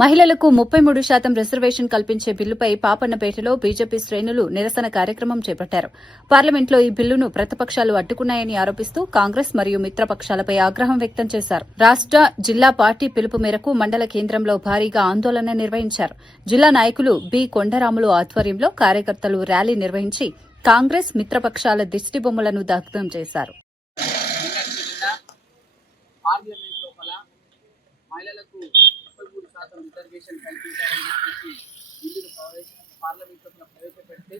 మహిళలకు 33% రిజర్వేషన్ కల్పించే బిల్లుపై పాపన్నపేటలో బీజేపీ శ్రేణులు నిరసన కార్యక్రమం చేపట్టారు. పార్లమెంట్లో ఈ బిల్లును ప్రతిపక్షాలు అడ్డుకున్నాయని ఆరోపిస్తూ కాంగ్రెస్ మరియు మిత్రపక్షాలపై ఆగ్రహం వ్యక్తం చేశారు. రాష్ట, జిల్లా పార్టీ పిలుపు మేరకు మండల కేంద్రంలో భారీగా ఆందోళన నిర్వహించారు. జిల్లా నాయకులు బి కొండరాములు ఆధ్వర్యంలో కార్యకర్తలు ర్యాలీ నిర్వహించి కాంగ్రెస్ మిత్రపక్షాల దిష్టిబొమ్మలను దగ్ధం చేశారు. మహిళలకు 33% రిజర్వేషన్ కల్పించారని చెప్పేసి బిల్లును పార్లమెంట్లో ప్రవేశపెడితే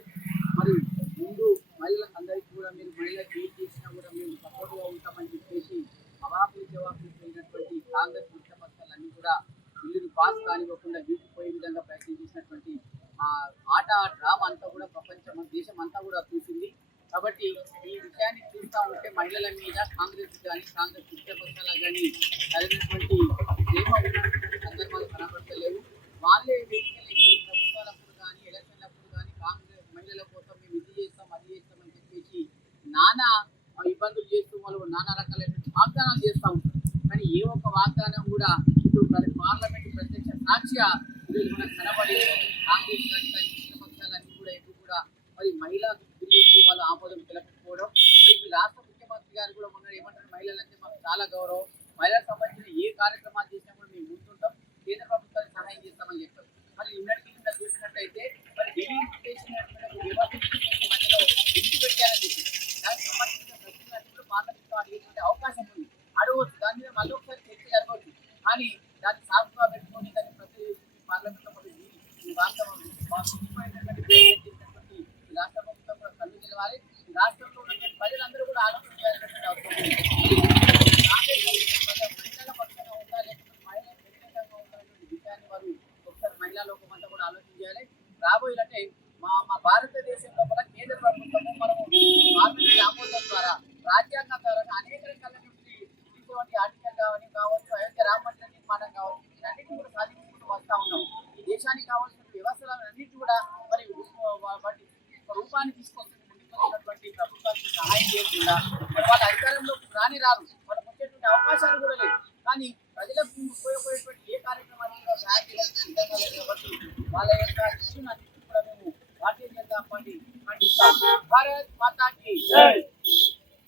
మరి ముందు మహిళలకు అందరికీ కూడా మీరు మహిళలకు ఏం చేసినా కూడా మేము సపోర్ట్గా ఉంటామని చెప్పేసి అవాకులు జవాకులు పోయినటువంటి కాంగ్రెస్ మిత్రపక్షాలన్నీ కూడా బిల్లును పాస్ కానివ్వకుండా వీటిపోయే విధంగా ప్రయత్నం చేసినటువంటి ఆట డ్రామా అంతా కూడా ప్రపంచం దేశం అంతా కూడా చూసింది. కాబట్టి ఈ విషయాన్ని చూస్తూ ఉంటే మహిళల మీద కాంగ్రెస్ కానీ కాంగ్రెస్ మిత్రపక్షాల కానీ కలిగినటువంటి ప్రేమ ఉన్నటువంటి సందర్భాలు కనబడతలేవు. వాళ్ళే ప్రభుత్వాలప్పుడు కానీ ఎలక్షన్లప్పుడు కానీ కాంగ్రెస్ మహిళల కోసం మేము ఇది చేస్తాం అది చేస్తామని చెప్పేసి నానా ఇబ్బందులు చేస్తూ వాళ్ళు నానా రకాలైనటువంటి వాగ్దానాలు చేస్తూ ఉంటారు. కానీ ఏ ఒక్క వాగ్దానం కూడా ఇప్పుడు పార్లమెంట్ ప్రత్యక్ష సాక్షిగా ఈరోజు మనకు కనబడి కాంగ్రెస్ కానీ మిత్రపక్షాలన్నీ కూడా ఎప్పుడు కూడా మరి మహిళా బిల్లుకి వాళ్ళు ఆమోదం తెలపకపోవడం. మరి రాష్ట్ర ముఖ్యమంత్రి గారు కూడా మొన్న ఏమంటారు, మహిళలంటే మాకు చాలా గౌరవం, మహిళలకు సంబంధించిన ఏ కార్యక్రమాలు చేసినా కూడా మేము ముందుంటాం, కేంద్ర ప్రభుత్వానికి సహాయం చేస్తామని చెప్పారు. మరి నిన్నటికి కింద చూసినట్టయితే మరి ఢిల్లీ మధ్యలో ఇంటి పెట్టారని చెప్పి దానికి సంబంధించిన ప్రశ్నలు పార్లమెంట్లో అడిగేటువంటి అవకాశం ఉంది, అడగవచ్చు. దాని మీద మళ్ళీ ఒకసారి చర్చ జరగవచ్చు. కానీ దాన్ని సాగుగా పెట్టుకొని దాన్ని ప్రతి పార్లమెంట్లో రాష్ట్ర ప్రభుత్వం కూడా కళ్ళు తెలవాలి. రాష్ట్రంలో ఉన్న ప్రజలందరూ కూడా ఆలోచన చేయాల్సినటువంటి అవసరం ఉంది. మహిళల పక్షంగా ఉందా లేకపోతే మహిళలు వ్యతిరేకంగా ఉండాలనే విషయాన్ని వారు ఒకసారి మహిళా లోకం అంతా కూడా ఆలోచన చేయాలి. రాబోయేదంటే మా భారతదేశం లోపల కేంద్ర ప్రభుత్వము మనము పార్లమెంట్ ఆమోదం ద్వారా రాజ్యాంగం ద్వారా అనేక రకాలైనటువంటి ఆర్టికల్ కావచ్చు, అయోధ్య రామ మందిర నిర్మాణం కావచ్చు, వీటన్నిటిని కూడా సాధించుకుంటూ వస్తూ ఉన్నాం. ఈ దేశానికి కావాల్సిన వ్యవస్థలన్నింటి కూడా మరి వాటి రూపాన్ని తీసుకొస్తుంది ముందుకొచ్చినటువంటి ప్రభుత్వానికి సహాయం చేయకుండా వాళ్ళ అధికారంలోకి రారు, వాళ్ళకు వచ్చేటువంటి అవకాశాలు కూడా లేవు. కానీ ప్రజలకు ఉపయోగపడేటువంటి ఏ కార్యక్రమాన్ని కూడా సహాయం చేయడానికి సిద్ధంగా లేదు. కాబట్టి వాళ్ళ యొక్క ఇష్యూని అన్నింటినీ కూడా మేము భారతీయ జనతా పార్టీ ఖండిస్తాం. భారత్ మాతాకి